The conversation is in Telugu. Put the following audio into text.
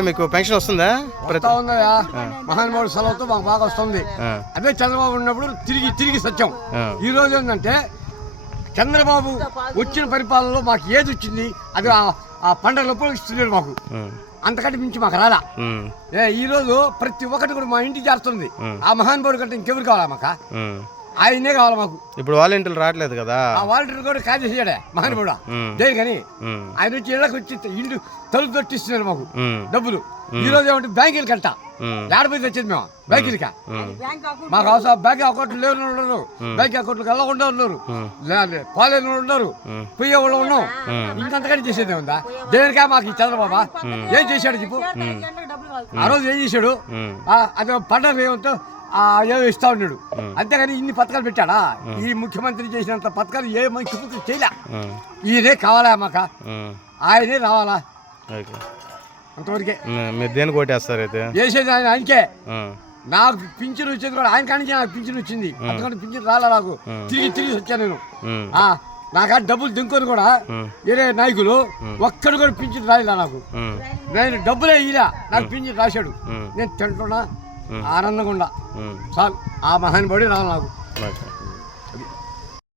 మీకు పెన్షన్ వస్తుందా? ఉందయ్యా. మహానుభావుడు సెలవుతో మాకు బాగా వస్తుంది. అదే చంద్రబాబు ఉన్నప్పుడు తిరిగి తిరిగి సత్యం. ఈ రోజు ఏంటంటే చంద్రబాబు వచ్చిన పరిపాలనలో మాకు ఏది వచ్చింది అది ఆ- పండగలప్పుడు ఇస్తున్నాడు మాకు. అంతకంటే మించి మాకు రాలా. ఏ ఈ రోజు ప్రతి ఒక్కటి కూడా మా ఇంటికి చేరుతుంది. ఆ. మహానుభావుడు కంటే ఇంకెవరు కావాలా మాకు. ఆయనే కావాలి మాకు. ఇప్పుడు వాలంటీర్లు రావట్లేదు కదా? ఆ వాలంటీర్ కూడా కాజేసాడే మహానుభావుడు ఉమ్, దేనికని ఉమ్, ఆయన వచ్చి ఇళ్ళకి వచ్చి ఇల్లు తలుపు తొట్టిస్తున్నారు మాకు. డబ్బులు. ఈ రోజు ఏమంటే బ్యాంకులు కంట ఏడపోయి తెచ్చింది మేము? బ్యాంకులకి? మాకు అవసరం. బ్యాంక్ అకౌంట్లు లేని ఉన్నారు. బ్యాంక్ అకౌంట్లు వెళ్ళకుండా ఉన్నారు. వాళ్ళు ఉన్నారు. ఉమ్. పోయే వాళ్ళు ఉన్నాం. ఇంకంతకంటే చేసేది ఉందా దేనికా మాకు ఈ చంద్రబాబా? ఏం చేశాడు చెప్పు? ఆ రోజు ఏం చేశాడు? అది పండగ ఏమంటో ఆ ఏదో ఇస్తా ఉన్నాడు. అంతేగాని ఇన్ని పథకాలు పెట్టాడా? ఈ ముఖ్యమంత్రి చేసినంత పథకాలు ఏ ముఖ్యమంత్రి చేయలే. ఈయనే కావాలా మాక. ఆయనే రావాలా? ఓకే. అంతవరకే. ఉమ్, మీరు దేనికి ఓటేస్తారు అయితే చేసేది ఆయన ఆయనకే. నాకు పింఛన్ వచ్చేది కూడా ఆయన కానించి నాకు పింఛన్ వచ్చింది. అంతకంటే పింఛన్ రాలా నాకు. తిరిగి తిరిగి వచ్చాను నేను. నాకు డబ్బులు దింకొని కూడా వేరే నాయకులు ఒక్కడు కూడా పింఛన్ రాలేదా నాకు. నేను డబ్బులే ఇలా నాకు పింఛన్ రాశాడు. నేను తింటున్నా ఆనందంగా ఉండా. చాలు. ఆ మహానుభావుడే రావాలి నాకు.